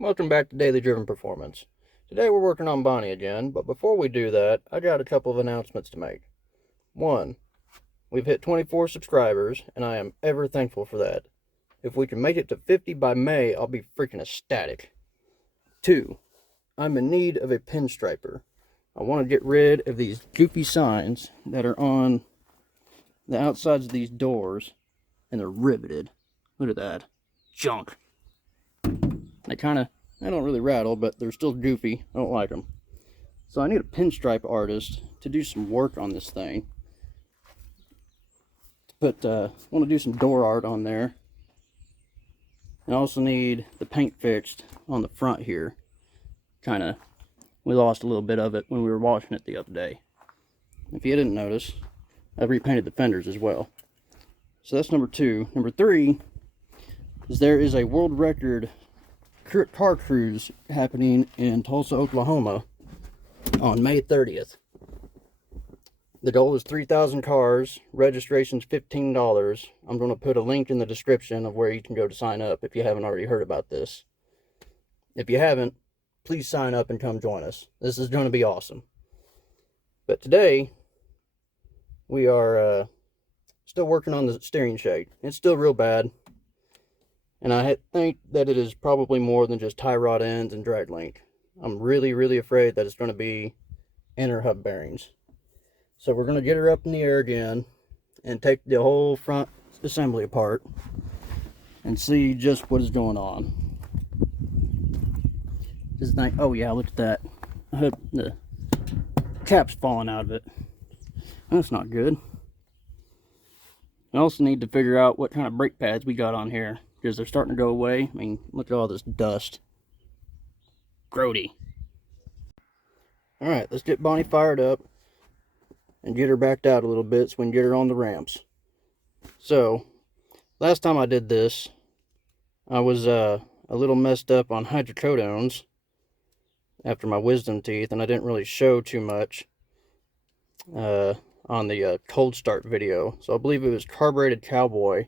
Welcome back to Daily Driven Performance. Today we're working on Bonnie again, but before we do that, I got a couple of announcements to make. One, we've hit 24 subscribers, and I am ever thankful for that. If we can make it to 50 by May, I'll be freaking ecstatic. Two, I'm in need of a pinstriper. I want to get rid of these goofy signs that are on the outsides of these doors, and they're riveted. Look at that. Junk. They don't really rattle, but they're still goofy. I don't like them. So I need a pinstripe artist to do some work on this thing. I want to do some door art on there. I also need the paint fixed on the front here. We lost a little bit of it when we were washing it the other day. If you didn't notice, I repainted the fenders as well. So that's number two. Number three is there is a world record car cruise happening in Tulsa, Oklahoma on May 30th. The goal is 3,000 cars. Registration's $15. I'm going to put a link in the description of where you can go to sign up if you haven't already heard about this. If you haven't, please sign up and come join us. This is going to be awesome. But today, we are still working on the steering shake. It's still real bad. And I think that it is probably more than just tie rod ends and drag link. I'm really, really afraid that it's going to be inner hub bearings. So we're going to get her up in the air again and take the whole front assembly apart and see just what is going on. This thing, oh yeah, look at that. The cap's falling out of it. That's not good. I also need to figure out what kind of brake pads we got on here, because they're starting to go away. I mean, look at all this dust. Grody. Alright, let's get Bonnie fired up and get her backed out a little bit so we can get her on the ramps. So, last time I did this, I was a little messed up on hydrocodones after my wisdom teeth, and I didn't really show too much on the cold start video. So I believe it was Carbureted Cowboy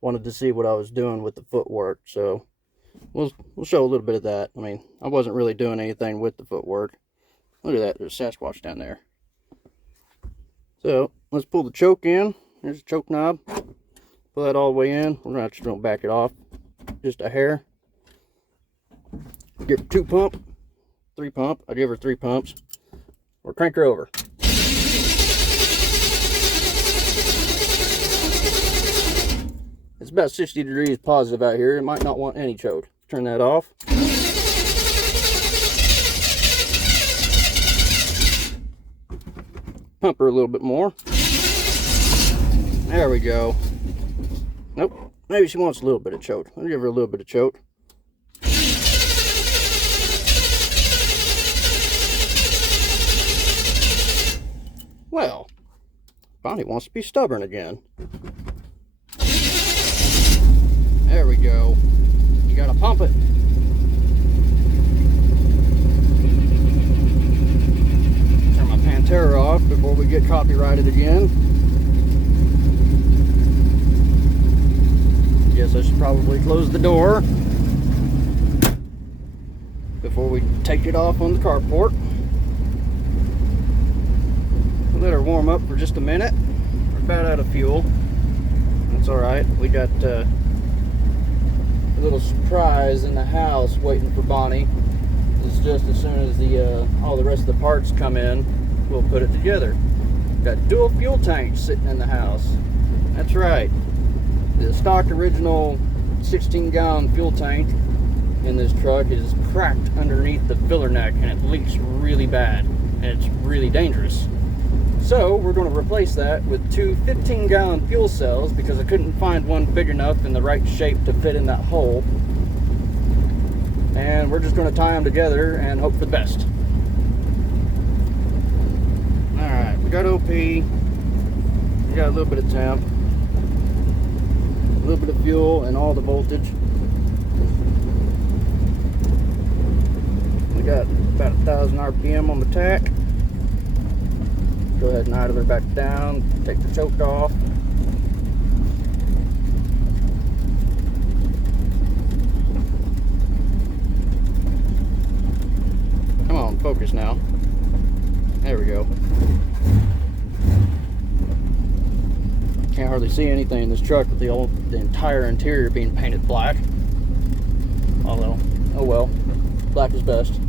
wanted to see what I was doing with the footwork, so we'll show a little bit of that. I mean, I wasn't really doing anything with the footwork. Look at that, there's a Sasquatch down there. So let's pull the choke in. There's the choke knob. Pull that all the way in. We're gonna have to back it off just a hair. Give her 2 pump, 3 pump. I give her 3 pumps. Or crank her over. It's about 60 degrees positive out here. It might not want any choke. Turn that off. Pump her a little bit more. There we go. Nope. Maybe she wants a little bit of choke. I'll give her a little bit of choke. Well, Bonnie wants to be stubborn again. There we go. You gotta pump it. Turn my Pantera off before we get copyrighted again. Guess I should probably close the door before we take it off on the carport. Let her warm up for just a minute. We're about out of fuel. That's alright. We got a little surprise in the house waiting for Bonnie. It's just as soon as all the rest of the parts come in, we'll put it together. Got dual fuel tanks sitting in the house. That's right. The stock original 16-gallon fuel tank in this truck is cracked underneath the filler neck, and it leaks really bad, and it's really dangerous. So we're going to replace that with 2 15-gallon fuel cells, because I couldn't find one big enough in the right shape to fit in that hole. And we're just going to tie them together and hope for the best. Alright, we got OP. We got a little bit of temp. A little bit of fuel and all the voltage. We got about 1,000 RPM on the tack. Go ahead and idle her back down, take the choke off. focus now. There we go. Can't hardly see anything in this truck with the entire interior being painted black. Although, oh well, black is best.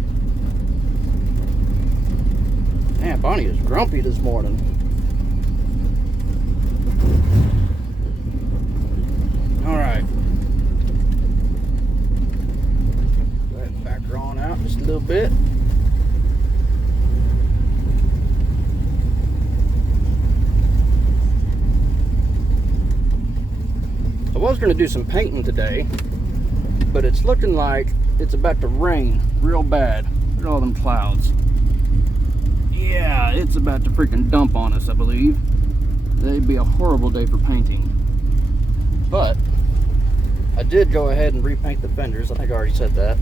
Man, Bonnie is grumpy this morning. Alright. Go ahead and back her on out just a little bit. I was going to do some painting today, but it's looking like it's about to rain real bad. Look at all them clouds. Yeah, it's about to freaking dump on us, I believe. It'd be a horrible day for painting. But I did go ahead and repaint the fenders. I think I already said that.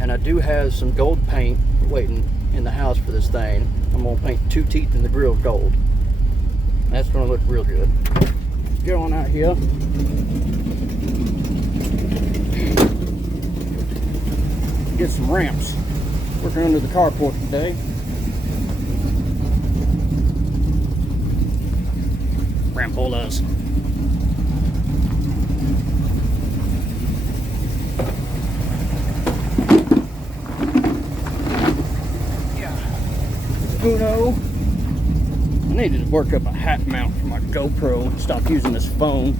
And I do have some gold paint waiting in the house for this thing. I'm going to paint 2 teeth in the grill gold. That's going to look real good. Get on out here. Get some ramps. Working under the carport today. Ramp holders. Yeah. Uno. I need to work up a hat mount for my GoPro and stop using this phone.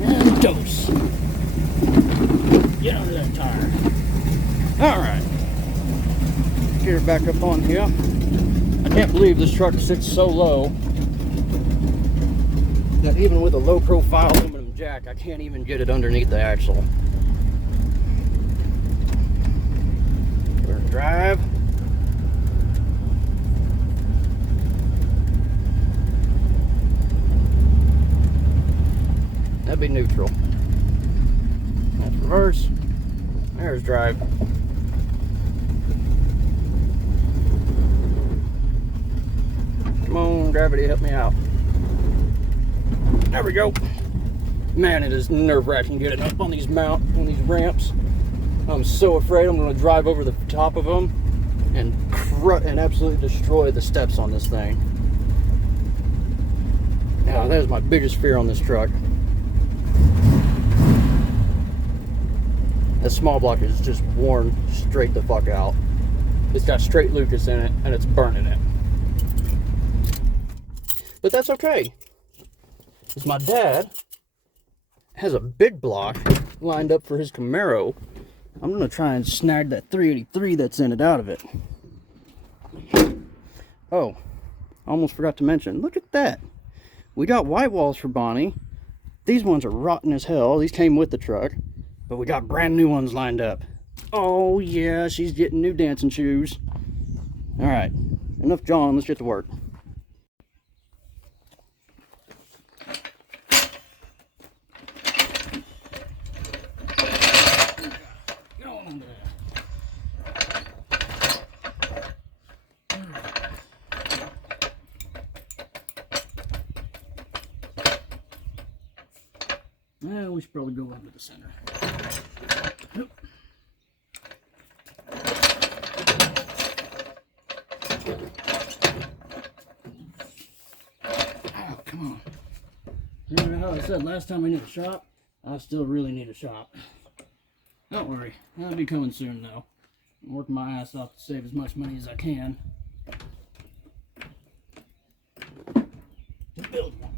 And dose. Get under that tire. Alright. Get her back up on here. I can't believe this truck sits so low that even with a low profile aluminum jack, I can't even get it underneath the axle. Drive. That'd be neutral. That's reverse. There's drive. Come on, gravity, help me out. There we go. Man, it is nerve-wracking getting up on these ramps. I'm so afraid I'm going to drive over the top of them and absolutely destroy the steps on this thing. Now, that is my biggest fear on this truck. That small block is just worn straight the fuck out. It's got straight Lucas in it, and it's burning it. But that's okay, because my dad has a big block lined up for his Camaro. I'm going to try and snag that 383 that's in it out of it. Oh, I almost forgot to mention, look at that. We got white walls for Bonnie. These ones are rotten as hell. These came with the truck. But we got brand new ones lined up. Oh yeah, she's getting new dancing shoes. Alright, enough jawing, let's get to work. Well, we should probably go into the center. Nope. Oh, come on. Remember how I said last time I need a shop? I still really need a shop. Don't worry, that'll be coming soon though. I'm working my ass off to save as much money as I can to build one.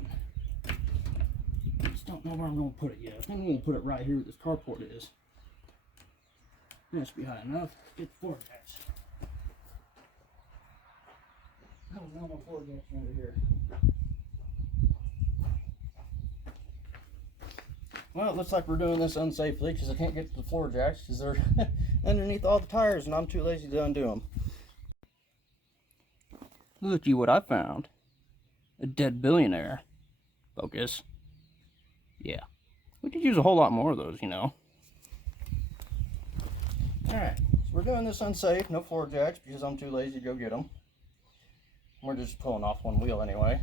Don't know where I'm going to put it yet. I think I'm going to put it right here where this carport is. That should be high enough. Get the floor attached. I don't know my floor attached over here. Well, it looks like we're doing this unsafely because I can't get to the floor jacks because they're underneath all the tires and I'm too lazy to undo them. Look at you what I found. A dead billionaire. Focus. Yeah. We could use a whole lot more of those, you know. Alright, so we're doing this unsafe, no floor jacks because I'm too lazy to go get them. We're just pulling off one wheel anyway.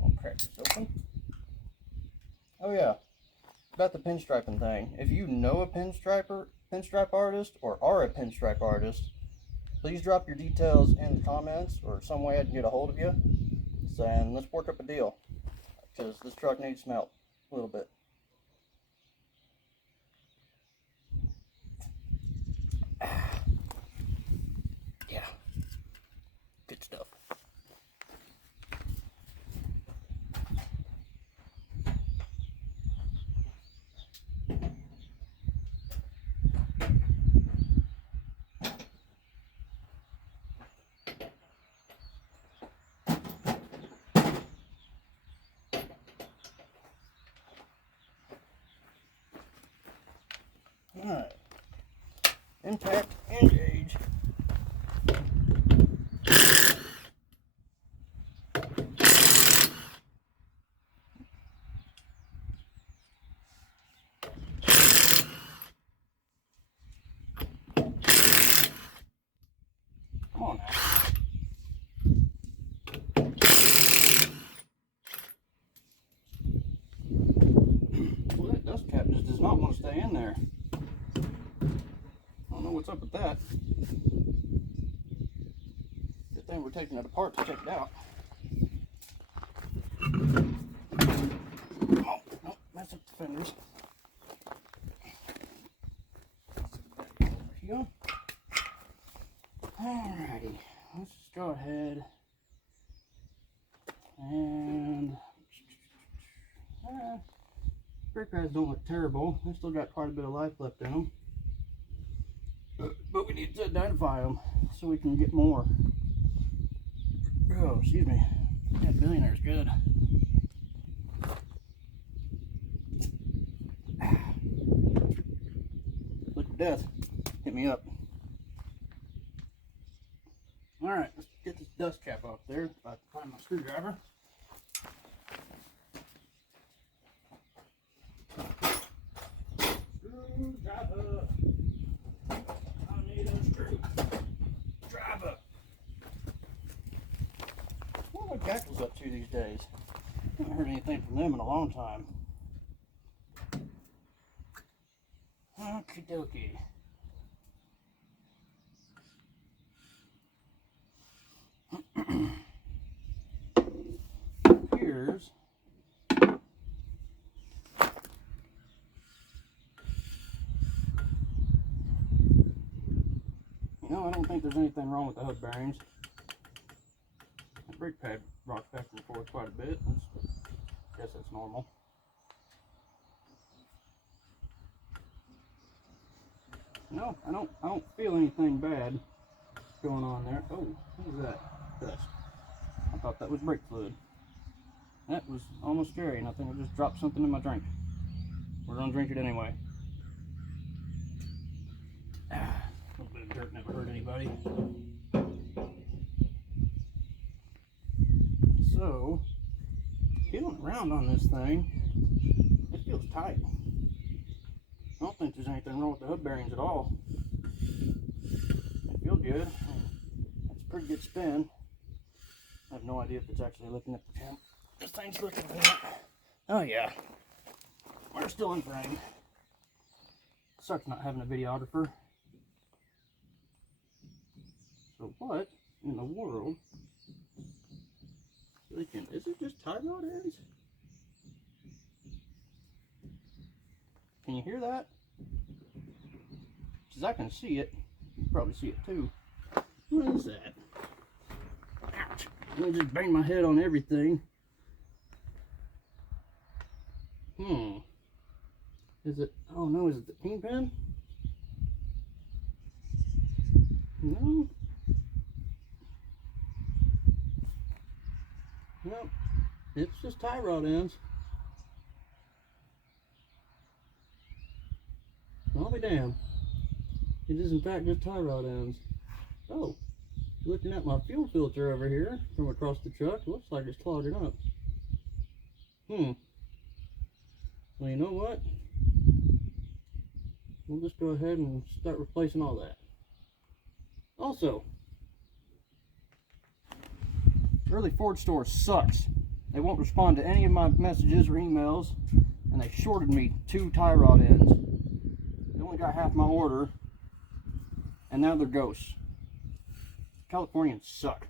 I'll crack this open. Oh yeah, about the pinstriping thing. If you know a pinstripe artist, or are a pinstripe artist, please drop your details in the comments or some way I can get a hold of you. And let's work up a deal, because this truck needs some help a little bit. Yeah, good stuff. Alright, impact, engage. Come on now. Well, that dust cap just does not want to stay in there. I don't know what's up with that. Good thing we're taking it apart to check it out. Oh, no, mess up the fenders. There you go. Alrighty, let's just go ahead and brake pads don't look terrible. They still got quite a bit of life left in them, but we need to identify them so we can get more. Oh, excuse me. That billionaire's good. Look at death. Hit me up. Alright, let's get this dust cap off there. About to find my screwdriver. Screwdriver. I need a screwdriver. What are the Jackals up to these days? I haven't heard anything from them in a long time. Okie dokie. Here's I don't think there's anything wrong with the hub bearings. The brake pad rocks back and forth quite a bit. I guess that's normal. No, I don't feel anything bad going on there. Oh, what is that? Dust. I thought that was brake fluid. That was almost scary, and I think I just dropped something in my drink. We're gonna drink it anyway. A little bit of dirt never hurt anybody. So, feeling around on this thing, it feels tight. I don't think there's anything wrong with the hub bearings at all. They feel good. That's a pretty good spin. I have no idea if it's actually looking at the temp. This thing's looking at it. Oh yeah. We're still in frame. Sucks not having a videographer. So what in the world? Is it just tie rod ends? Can you hear that? Because I can see it. You can probably see it too. What is that? Ouch. I'm gonna just bang my head on everything. Is it? Oh no, is it the kingpin? No. No. It's just tie rod ends. I'll be damned. It is in fact just tie rod ends. Oh, looking at my fuel filter over here from across the truck, looks like it's clogging up. Well, you know what? We'll just go ahead and start replacing all that. Also, early Ford store sucks. They won't respond to any of my messages or emails, and they shorted me 2 tie rod ends. They only got half my order, and now they're ghosts. Californians suck.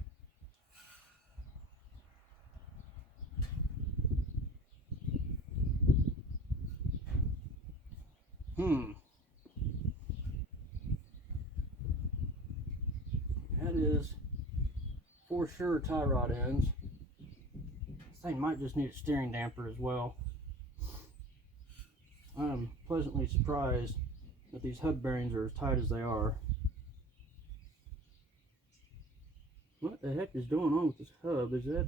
That is for sure tie rod ends. This thing might just need a steering damper as well. I'm pleasantly surprised that these hub bearings are as tight as they are. What the heck is going on with this hub? Is this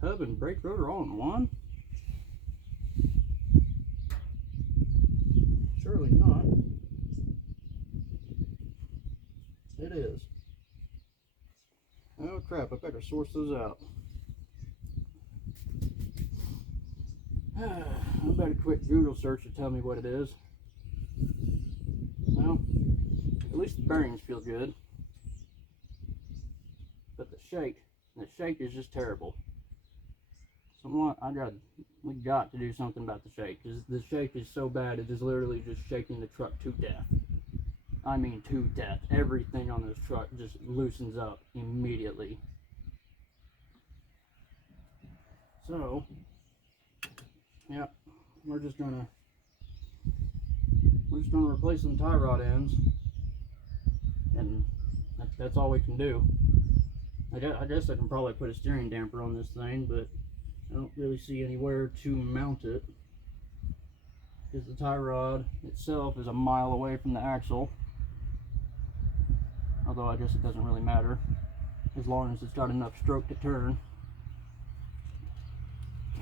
hub and brake rotor all in one? Surely not. It is. Oh crap, I better source those out. I better quick Google search to tell me what it is. Well, at least the bearings feel good. But the shake is just terrible. We got to do something about the shake. The shake is so bad, it is literally just shaking the truck to death. I mean to death. Everything on this truck just loosens up immediately. So, yeah, we're just gonna replace some tie rod ends, and that's all we can do. I guess I can probably put a steering damper on this thing, but I don't really see anywhere to mount it, because the tie rod itself is a mile away from the axle. Although I guess it doesn't really matter, as long as it's got enough stroke to turn.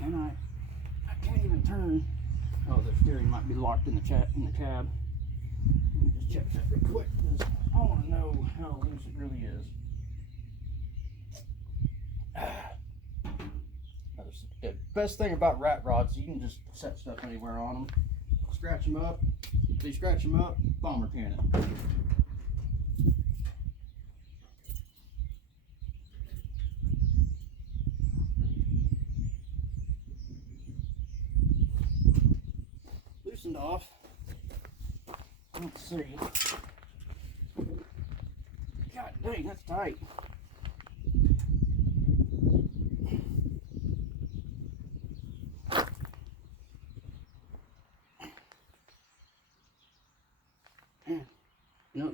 I can't even turn. Oh, the steering might be locked in the cab. Let me just check that real quick, because I want to know how loose it really is. The best thing about rat rods, you can just set stuff anywhere on them. Scratch them up. If you scratch them up, bomber cannon. Loosened off. Let's see. God dang, that's tight.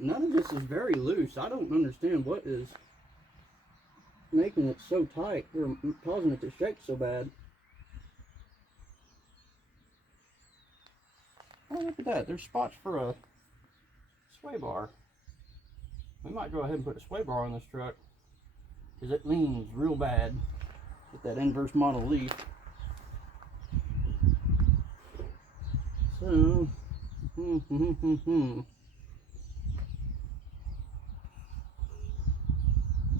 None of this is very loose. I don't understand what is making it so tight or causing it to shake so bad. Oh, look at that. There's spots for a sway bar. We might go ahead and put a sway bar on this truck, because it leans real bad with that inverse model leaf. So,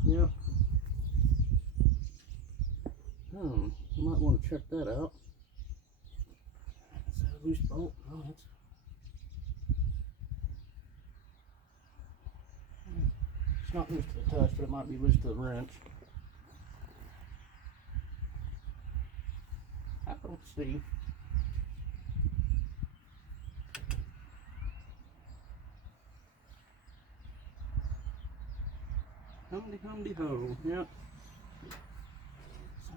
Yep. You might want to check that out. Is that a loose bolt? Oh, it's not loose to the touch, but it might be loose to the wrench. I don't see. Humdy ho, yep. So,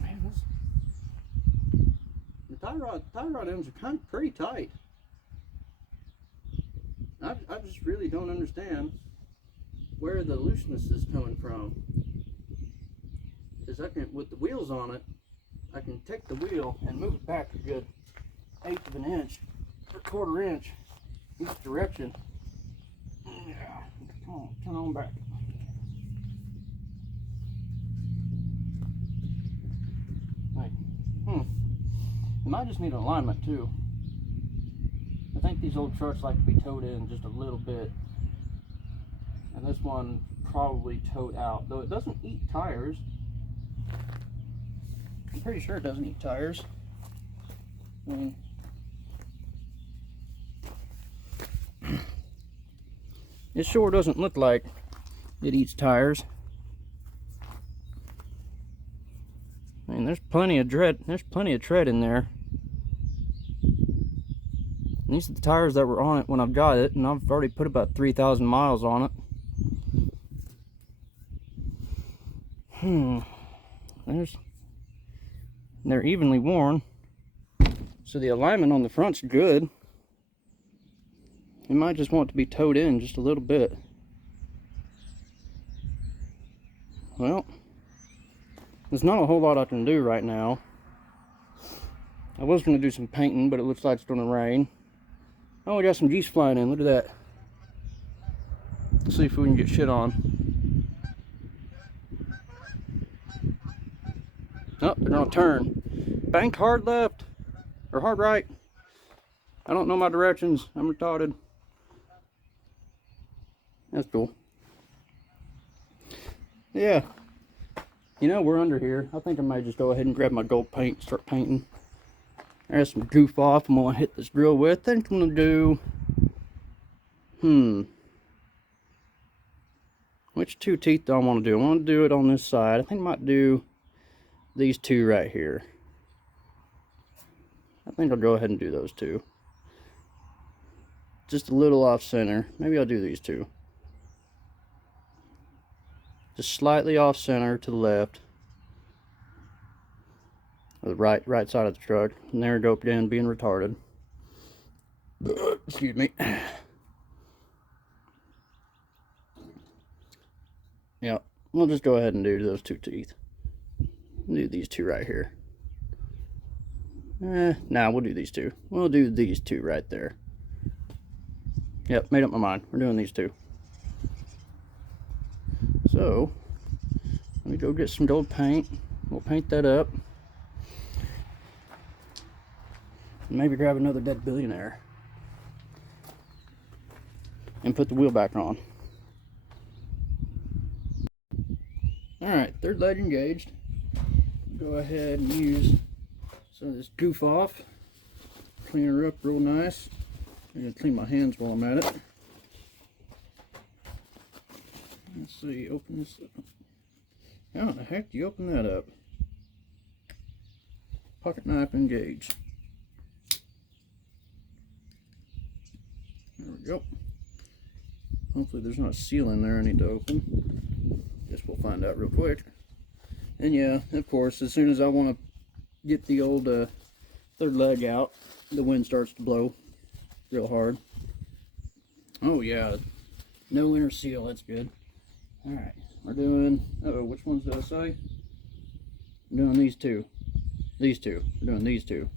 man, the tie rod ends are kind of pretty tight. I just really don't understand where the looseness is coming from. Because with the wheels on it, I can take the wheel and move it back a good 1/8 of an inch or 1/4 inch each direction. Yeah, come on, turn on back. Right. It might just need alignment too. I think these old trucks like to be towed in just a little bit, and this one probably towed out, though it doesn't eat tires. I'm pretty sure it doesn't eat tires. I mean, it sure doesn't look like it eats tires. And there's plenty of tread in there. And these are the tires that were on it when I got it, and I've already put about 3,000 miles on it. They're evenly worn, so the alignment on the front's good. You might just want it to be towed in just a little bit. Well, there's not a whole lot I can do right now. I was going to do some painting, but it looks like it's going to rain. Oh, we got some geese flying in. Look at that. Let's see if we can get shit on. Oh, they're going to turn. Bank hard left. Or hard right. I don't know my directions. I'm retarded. That's cool. Yeah. You know, we're under here. I think I might just go ahead and grab my gold paint and start painting. There's some goof off I'm going to hit this drill with. I think I'm going to do... Which two teeth do I want to do? I want to do it on this side. I think I might do these two right here. I think I'll go ahead and do those two. Just a little off center. Maybe I'll do these two. Just slightly off center to the left. Or the right side of the truck. And there we go again, being retarded. Excuse me. Yeah, we'll just go ahead and do those two teeth. Do these two right here. Nah, we'll do these two. We'll do these two right there. Yep, made up my mind. We're doing these two. So, let me go get some gold paint. We'll paint that up. And maybe grab another dead billionaire. And put the wheel back on. Alright, third leg engaged. Go ahead and use some of this goof off. Clean her up real nice. I'm going to clean my hands while I'm at it. Let's see, open this up. How the heck do you open that up? Pocket knife engaged. There we go. Hopefully there's not a seal in there I need to open. Guess we'll find out real quick. And yeah, of course, as soon as I want to get the old third leg out, the wind starts to blow real hard. Oh yeah, no inner seal, that's good. Alright, we're doing, which ones did I say? I'm doing these two. These two. We're doing these two.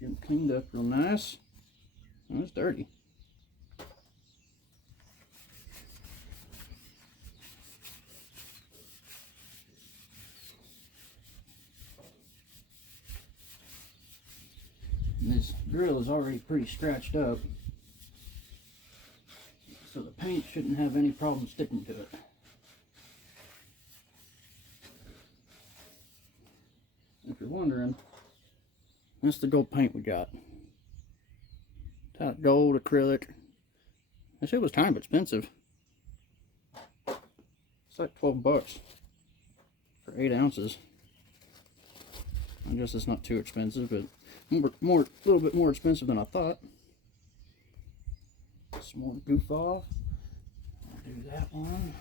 Get them cleaned up real nice. Oh, it's dirty. And this grill is already pretty scratched up, so the paint shouldn't have any problem sticking to it. If you're wondering, that's the gold paint we got. Top gold acrylic. That shit was kind of expensive. It's like 12 bucks for 8 ounces. I guess it's not too expensive, but a little bit more expensive than I thought. Some more goof off. I'll do that one.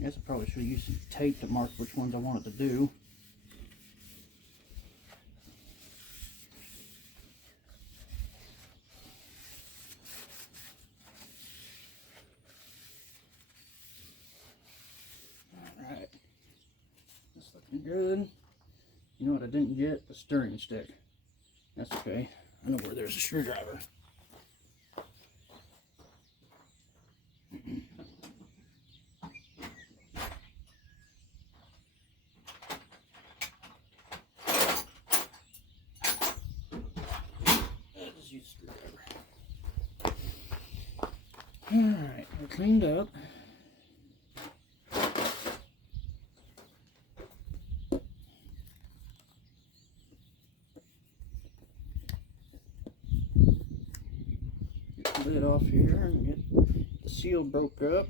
I guess I probably should have used some tape to mark which ones I wanted to do. Alright. That's looking good. You know what I didn't get? The stirring stick. That's okay. I know where there's a screwdriver. Just use a screwdriver. Alright, we're cleaned up. Lid off here and get the seal broke up.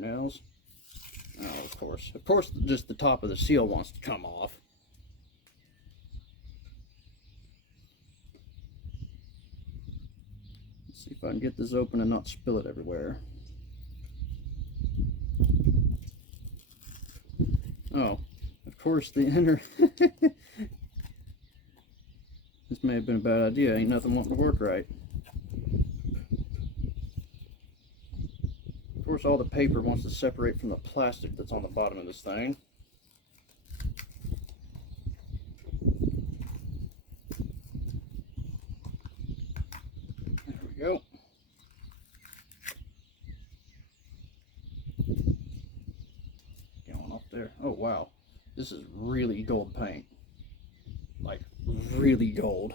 fingernails. Oh, of course, just the top of the seal wants to come off. Let's see if I can get this open and not spill it everywhere. Oh, of course the inner... This may have been a bad idea. Ain't nothing wanting to work right. Of course, all the paper wants to separate from the plastic that's on the bottom of this thing. There we go. Going off there. Oh, wow. This is really gold paint. Like, really gold.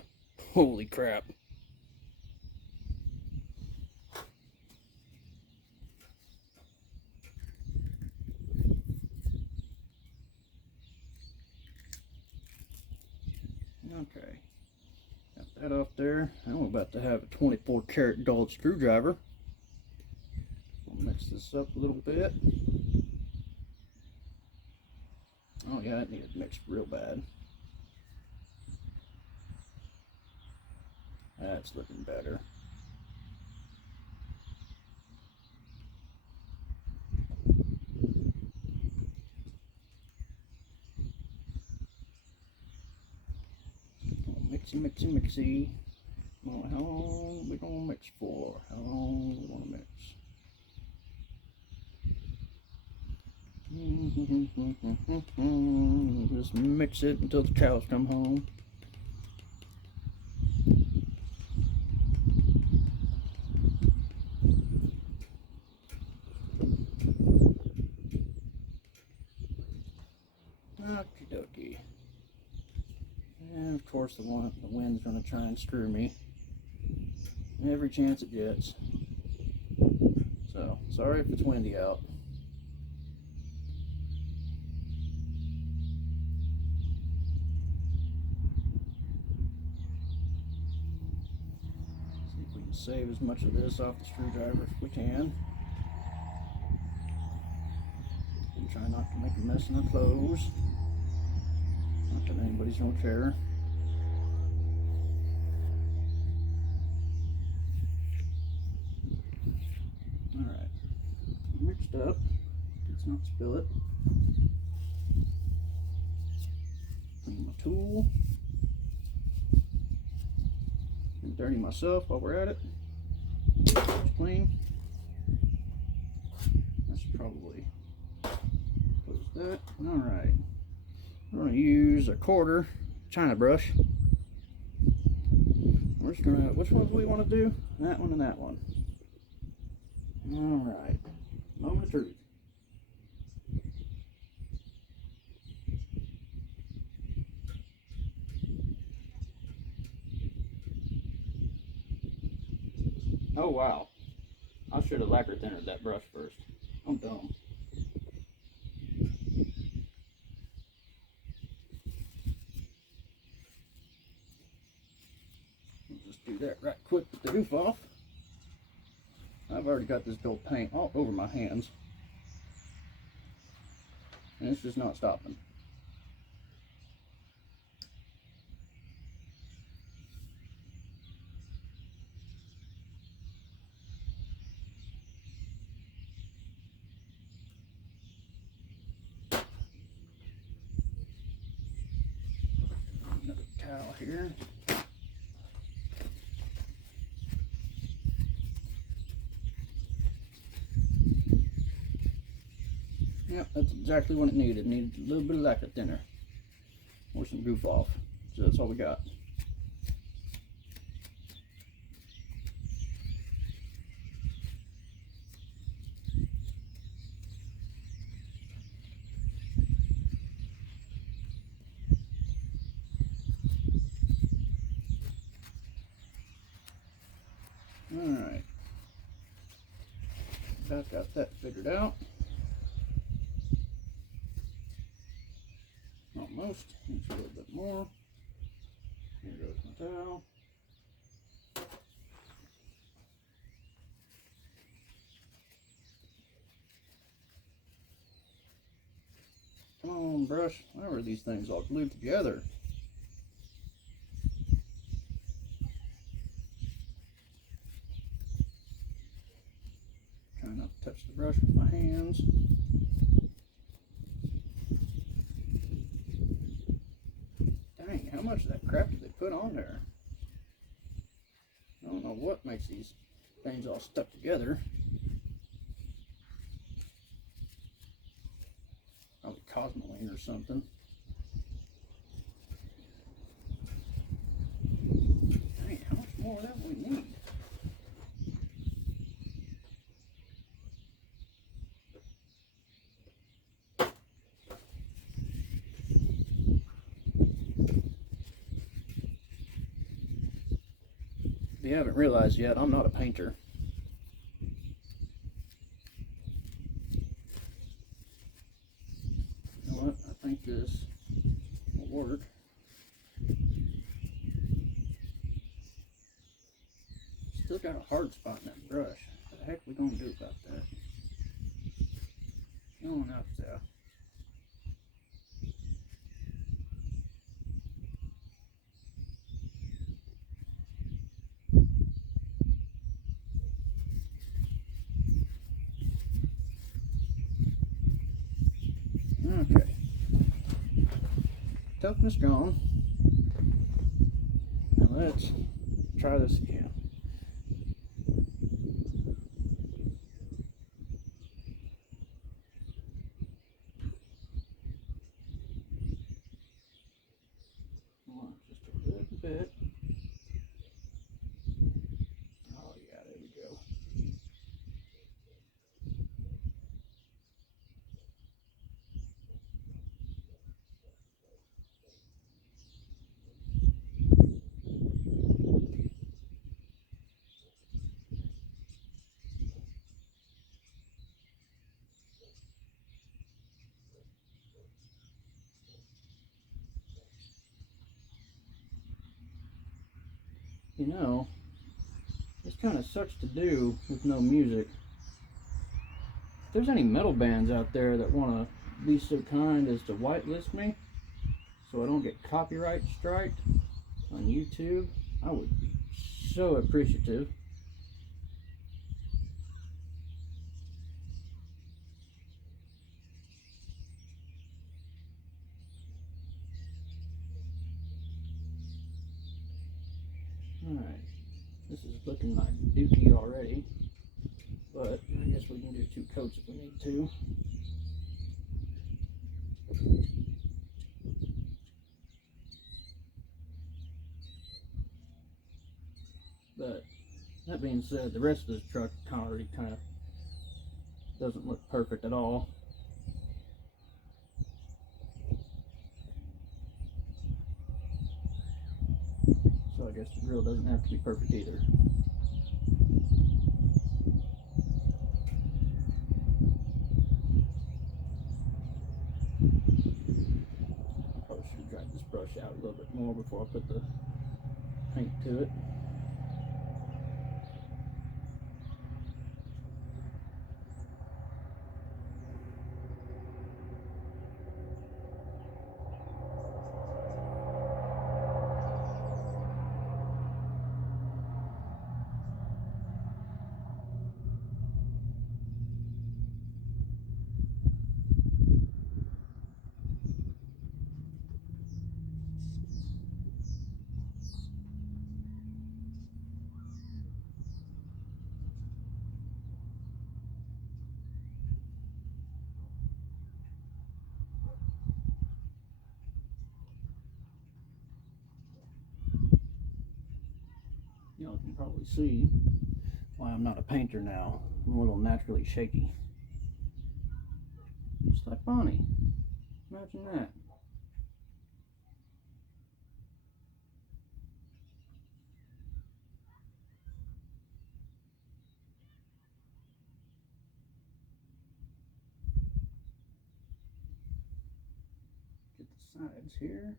Holy crap. Okay, got that off there. Now we're about to have a 24 karat gold screwdriver. I'll mix this up a little bit. Oh yeah, it needed mixed real bad. That's looking better. Mixy, mixy. Well, how long are we gonna mix for? How long do we wanna mix? Just mix it until the cows come home. Okie dokie. And of course the wind's gonna try and screw me every chance it gets. So sorry if it's windy out. See if we can save as much of this off the screwdriver as we can. And try not to make a mess in our clothes. Not that anybody's gonna care. Alright. Mixed up. Let's not spill it. Clean my tool. And dirty myself while we're at it. Clean. That's probably close that. Alright. We're going to use a quarter China brush. We're just going to, which ones do we want to do? That one and that one. Alright. Moment of truth. Oh wow. I should have lacquer thinnered that brush first. I'm dumb. Do that right quick with the roof off. I've already got this gold paint all over my hands, and it's just not stopping. Another towel here. Yep, that's exactly what it needed. It needed a little bit of lacquer thinner or some goof off. So that's all we got. Alright. I've got that figured out. Almost. Needs a little bit more. Here goes my towel. one brush. Why were these things all glued together? Trying not to touch the brush with my hands. Dang, how much of that crap did they put on there? I don't know what makes these things all stuck together. Probably Cosmoline or something. Dang, how much more of that will we need? If you haven't realized yet, I'm not a painter. You know what? I think this will work. Still got a hard spot in that brush. What the heck are we gonna do about that? Going up there. Okay. Toughness gone. Now let's try this again. Just a little bit. Oh yeah, there we go. You know, this kind of sucks to do with no music. If there's any metal bands out there that want to be so kind as to whitelist me so I don't get copyright striked on YouTube, I would be so appreciative. Alright, this is looking like dookie already, but I guess we can do 2 coats if we need to. But that being said, the rest of this truck already kind of doesn't look perfect at all. So I guess the grill doesn't have to be perfect either. Probably should have dried this brush out a little bit more before I put the paint to it. Y'all can probably see why I'm not a painter now. I'm a little naturally shaky. Just like Bonnie. Imagine that. Get the sides here.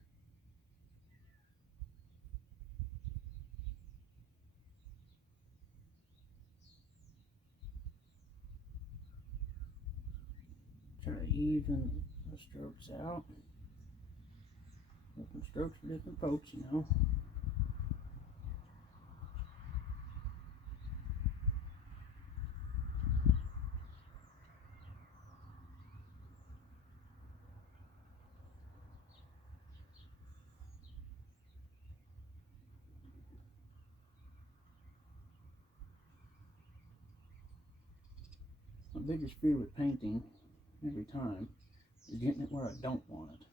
Try to even the strokes out. Different strokes for different folks, you know. My biggest fear with painting every time is getting it where I don't want it.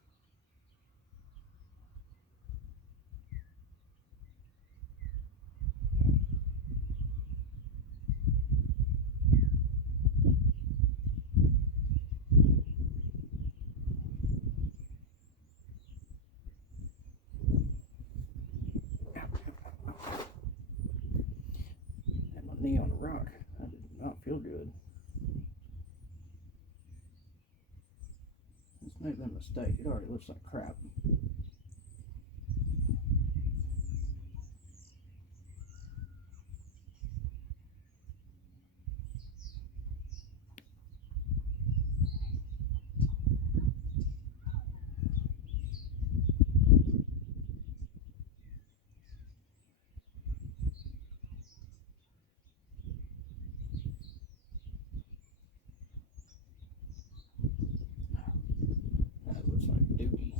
Had my knee on a rock. That did not feel good. This may have been a mistake. It already looks like crap. That looks like dookie.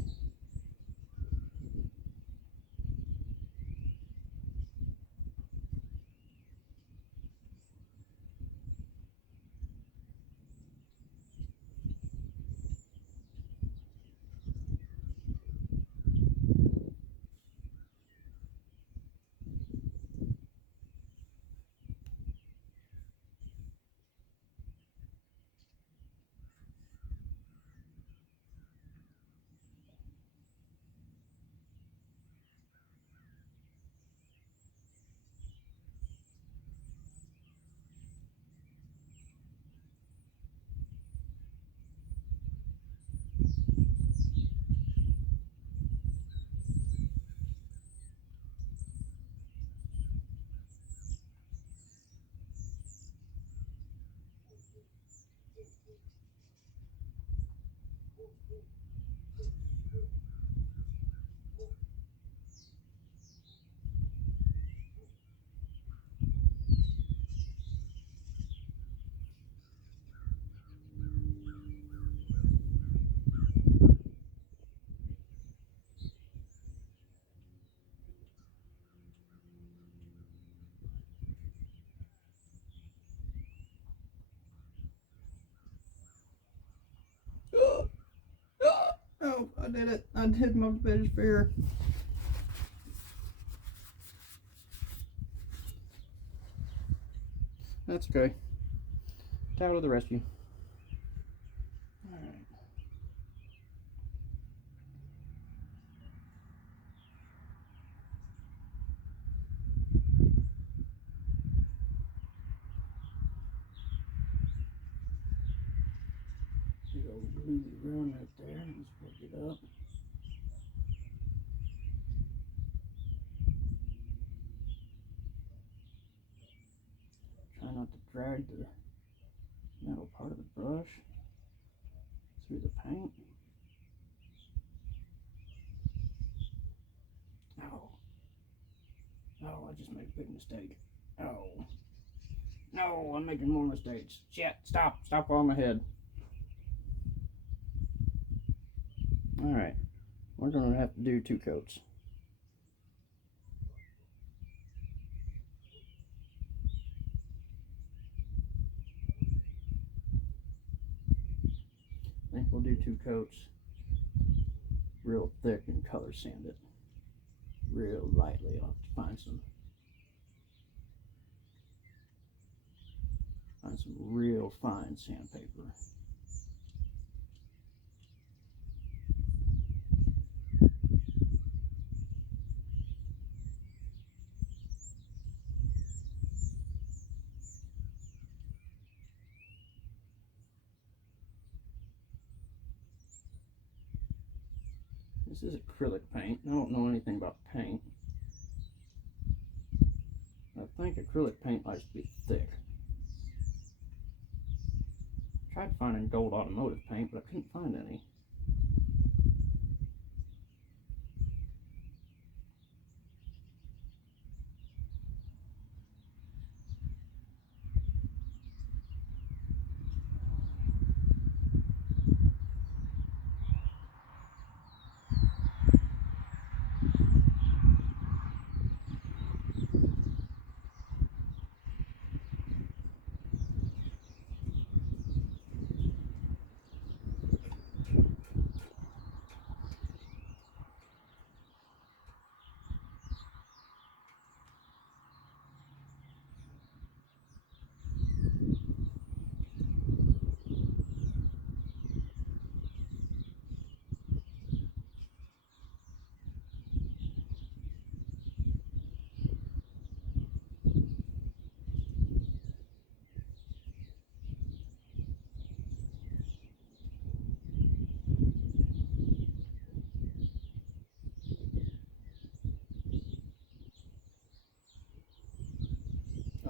Oh, I did it. I did my biggest fear. That's okay. Tower to the rescue. Alright. Big old blue run right there. Let's pick it up. Try not to drag the metal part of the brush through the paint. Oh. Oh, I just made a big mistake. Oh. No, I'm making more mistakes. Shit, stop. Stop while I'm ahead. Alright. We're going to have to do 2 coats. I think we'll do 2 coats real thick and color sand it real lightly. I'll have to find some real fine sandpaper. This is acrylic paint. I don't know anything about paint. I think acrylic paint likes to be thick. I tried finding gold automotive paint, but I couldn't find any.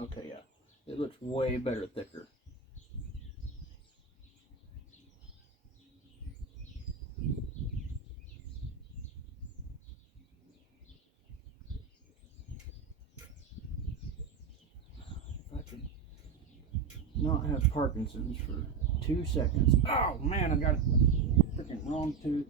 Okay, yeah. It looks way better thicker. If I could not have Parkinson's for 2 seconds. Oh man, I got it freaking wrong tooth.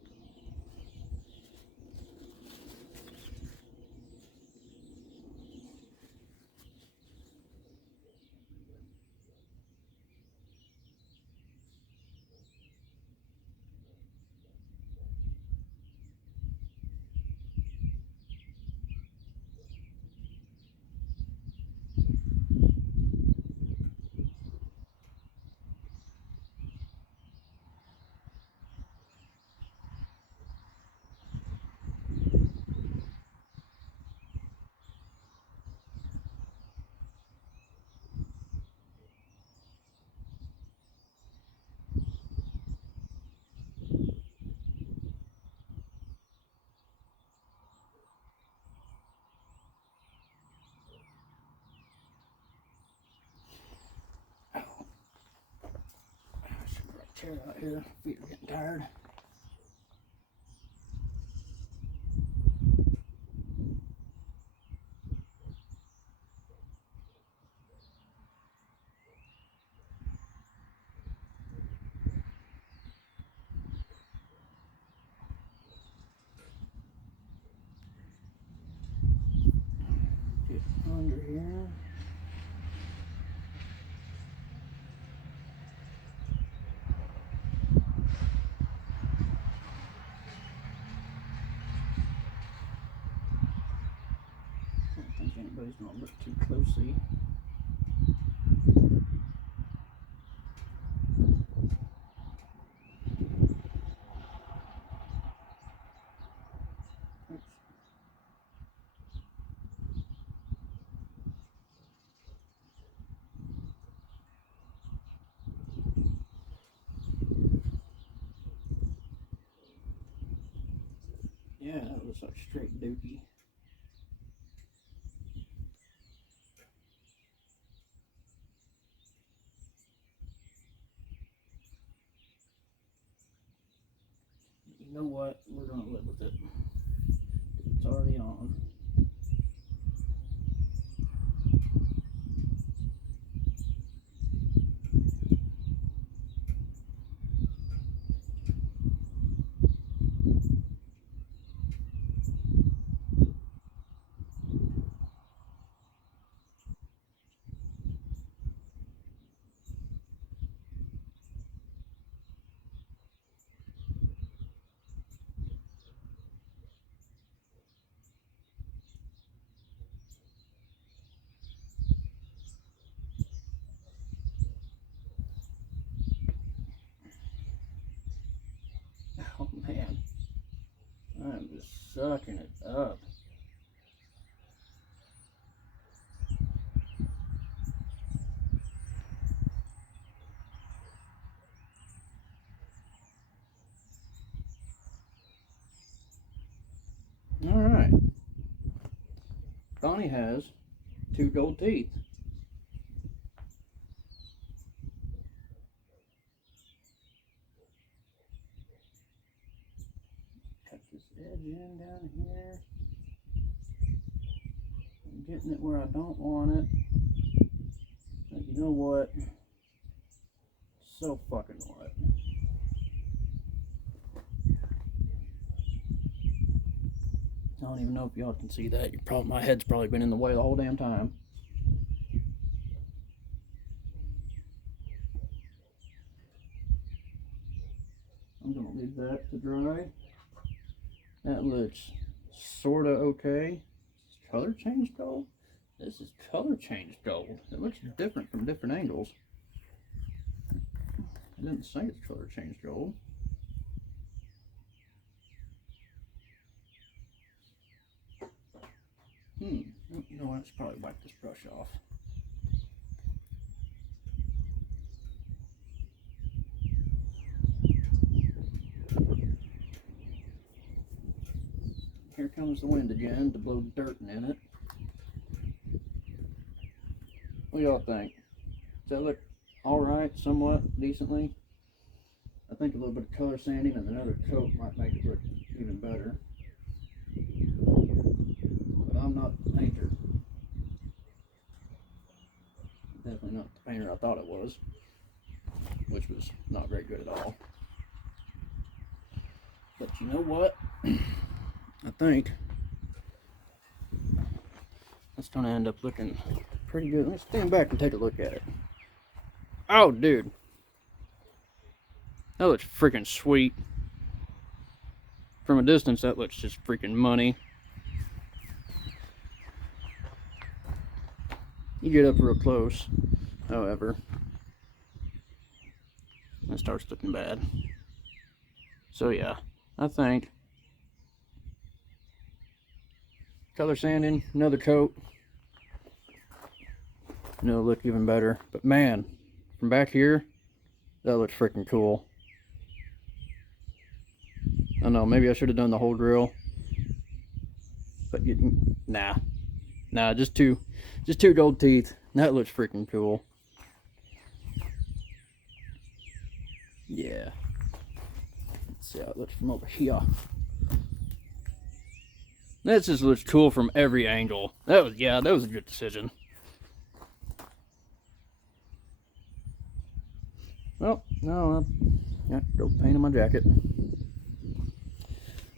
Chair out here, feet are getting tired. Get under here. I don't think anybody's gonna look too closely. Oops. Yeah, that looks like straight dookie. You know what? We're gonna live with it. It's already on. Oh man, I'm just sucking it up. All right, Bonnie has 2 gold teeth. Cut this edge in down here. I'm getting it where I don't want it. But you know what? So fucking what? I don't even know if y'all can see that. My head's probably been in the way the whole damn time. I'm gonna leave that to dry. That looks sorta okay. Is this color change gold? This is color change gold. It looks different from different angles. It didn't say it's color change gold. You know what? I should probably wipe this brush off. Here comes the wind again to blow dirt in it. What do y'all think? Does that look alright, somewhat, decently? I think a little bit of color sanding and another coat might make it look even better. But I'm not the painter. Definitely not the painter I thought it was, which was not very good at all. But you know what? I think that's going to end up looking pretty good. Let's stand back and take a look at it. Oh, dude. That looks freaking sweet. From a distance, that looks just freaking money. You get up real close, however, it starts looking bad. So yeah, I think color sanding, another coat, and it'll look even better. But man, from back here, that looks freaking cool. I know, maybe I should have done the whole grill, but nah, just two gold teeth. That looks freaking cool. Yeah. Let's see how it looks from over here. That just looks cool from every angle. That was a good decision. Well, no, I got to go paint on my jacket.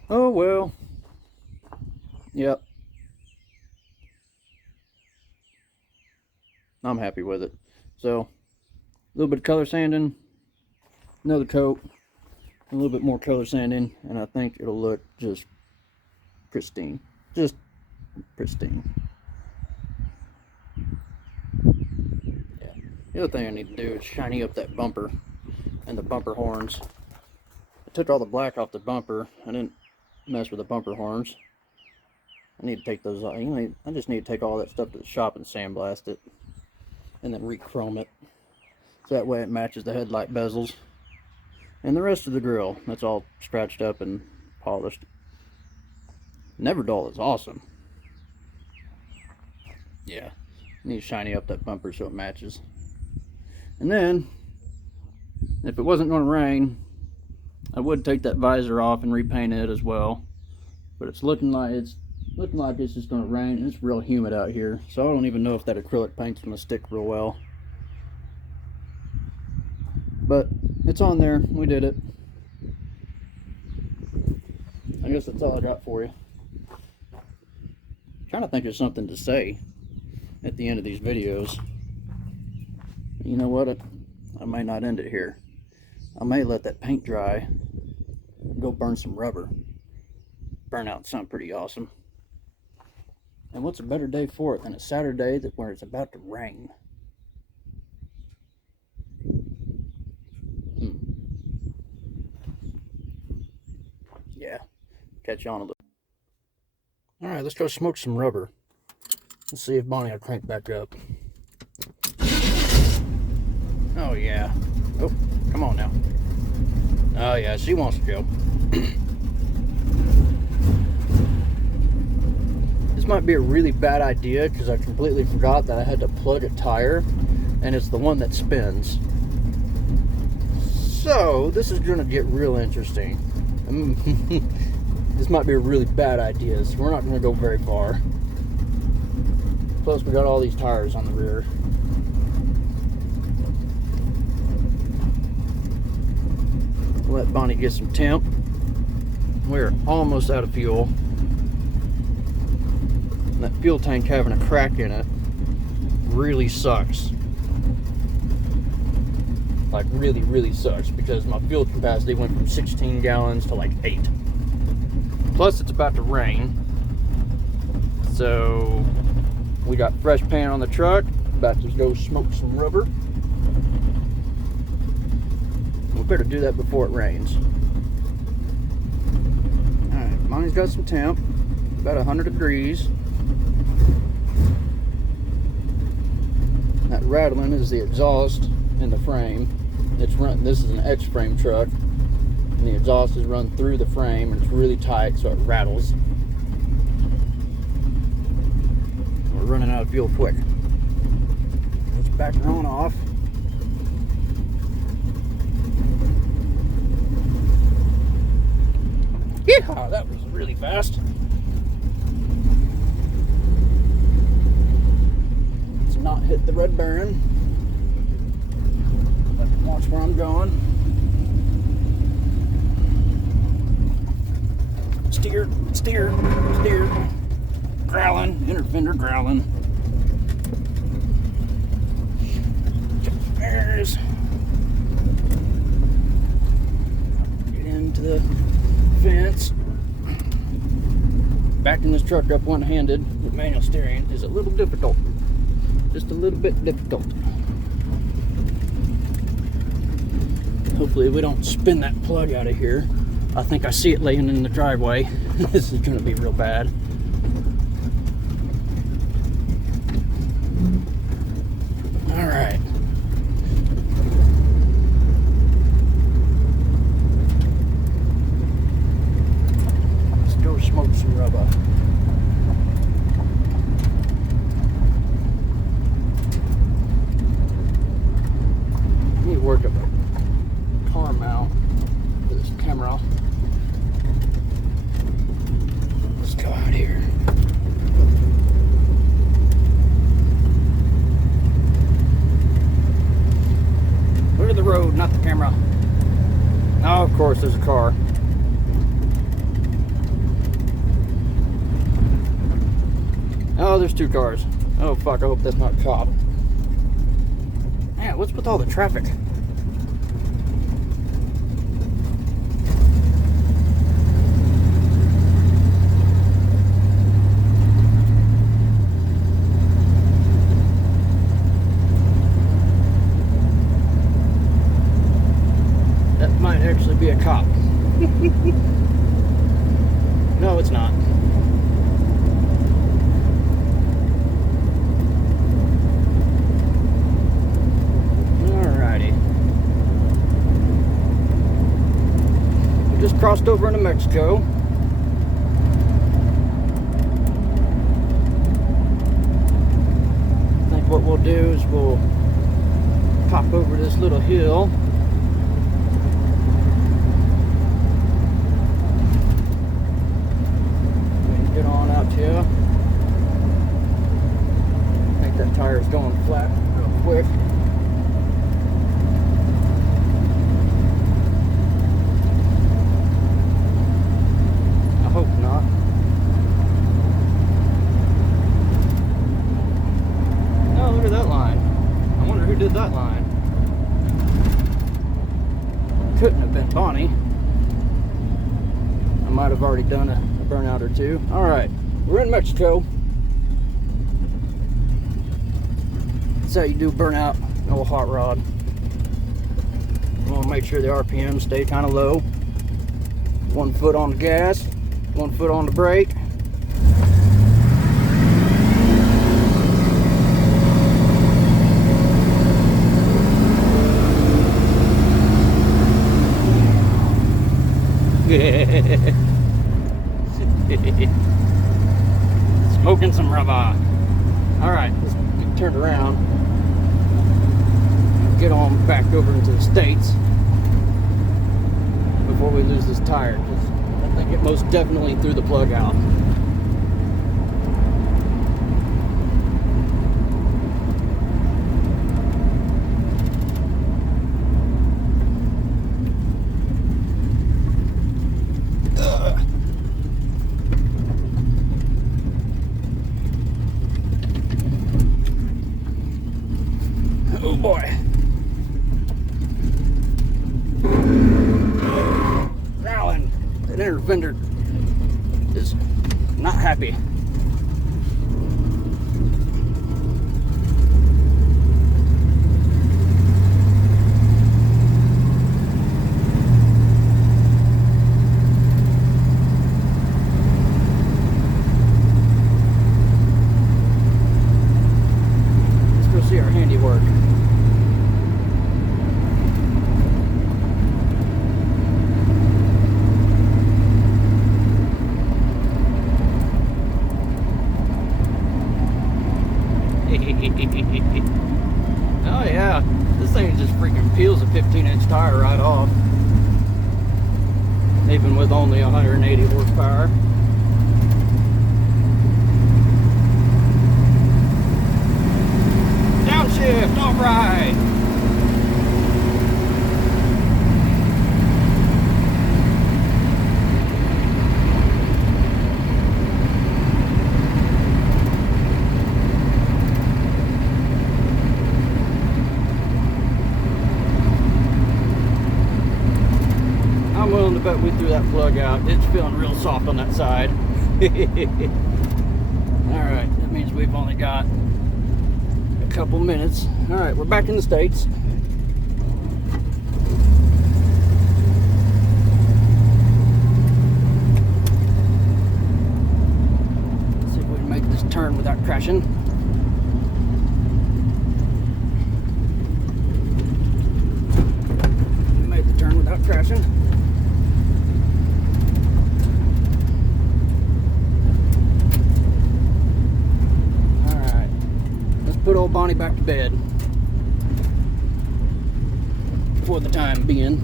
Oh well. Yep. I'm happy with it. So, a little bit of color sanding, another coat, a little bit more color sanding, and I think it'll look just pristine. Just pristine. Yeah. The other thing I need to do is shiny up that bumper and the bumper horns. I took all the black off the bumper. I didn't mess with the bumper horns. I need to take those off. I just need to take all that stuff to the shop and sandblast it. And then re-chrome it. So that way it matches the headlight bezels. And the rest of the grill. That's all scratched up and polished. Never Dull is awesome. Yeah. I need to shiny up that bumper so it matches. And then, if it wasn't going to rain, I would take that visor off and repaint it as well. But it's looking like it's just going to rain, and it's real humid out here, so I don't even know if that acrylic paint's going to stick real well. But it's on there. We did it. I guess that's all I got for you. I'm trying to think of something to say at the end of these videos. You know what? I might not end it here. I may let that paint dry and go burn some rubber. Burn out something pretty awesome. And what's a better day for it than a Saturday where it's about to rain? Yeah, catch you on a little. Alright, let's go smoke some rubber. Let's see if Bonnie will crank back up. Oh yeah. Oh, come on now. Oh yeah, she wants to go. This might be a really bad idea because I completely forgot that I had to plug a tire, and it's the one that spins. So this is going to get real interesting. This might be a really bad idea, so we're not going to go very far. Plus we got all these tires on the rear. Let Bonnie get some temp. We're almost out of fuel. And that fuel tank having a crack in it really sucks. Like really sucks, because my fuel capacity went from 16 gallons to like 8. Plus it's about to rain. So we got fresh paint on the truck. About to go smoke some rubber. We better do that before it rains. Alright, Bonnie's got some temp. About 100 degrees. That rattling is the exhaust in the frame. This is an X-frame truck, and the exhaust is run through the frame, and it's really tight, so it rattles. We're running out of fuel quick. back her on off. Yeehaw, that was really fast. Let's not hit the red baron. Let me watch where I'm going. Steer, steer, steer. Growling, inner fender growling. There's. Get into the fence. Backing this truck up one-handed with manual steering is a little difficult. Just a little bit difficult. Hopefully we don't spin that plug out of here. I think I see it laying in the driveway. This is going to be real bad. All right. Let's go smoke some rubber. I need to work up a car mount for this camera. Let's go out here. Look at the road, not the camera. Oh, of course, there's a car. Oh, there's two cars. Oh, fuck, I hope that's not a cop. Man, what's with all the traffic? That might actually be a cop. No, it's not. Alrighty. We just crossed over into Mexico. I think what we'll do is we'll pop over this little hill. Get on out here. I think that tire's going flat real quick. I hope not. Oh, look at that line. I wonder who did that line. Couldn't have been Bonnie. I might have already done a burnout or two. All right, we're in Mexico. That's how you do burnout, no hot rod. You want to make sure the RPMs stay kind of low. 1 foot on the gas, 1 foot on the brake. Smoking some rubber. All right, let's get turned around. Get on back over into the States before we lose this tire, because I think it most definitely threw the plug out. Oh boy. Growling. That inner fender is not happy. Let's go see our handiwork. Oh yeah, this thing just freaking peels a 15-inch tire right off. Even with only 180 horsepower. Downshift, all right. I'm willing to bet we threw that plug out. It's feeling real soft on that side. Alright, that means we've only got a couple minutes. Alright, we're back in the States. Let's see if we can make this turn without crashing. We made the turn without crashing. Put old Bonnie back to bed for the time being.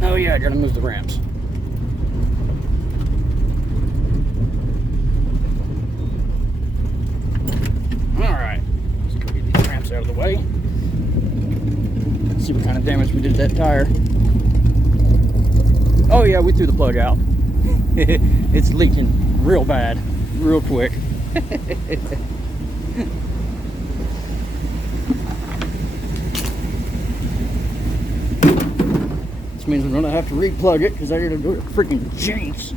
Oh yeah, I gotta move the ramps. Alright, let's go get these ramps out of the way. Let's see what kind of damage we did to that tire. Oh yeah, we threw the plug out. It's leaking real bad. Real quick. This means we're gonna have to re-plug it because I gotta go to freaking Jinx.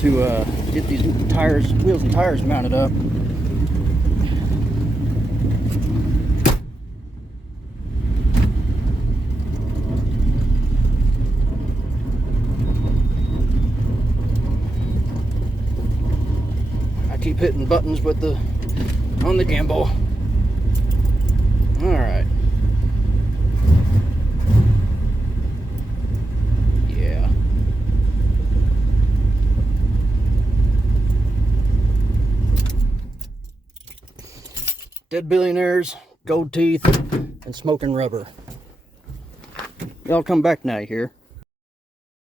To get these tires, wheels and tires mounted up. Keep hitting buttons with the on the gimbal. All right. Yeah. Dead billionaires, gold teeth, and smoking rubber. Y'all come back now, you hear?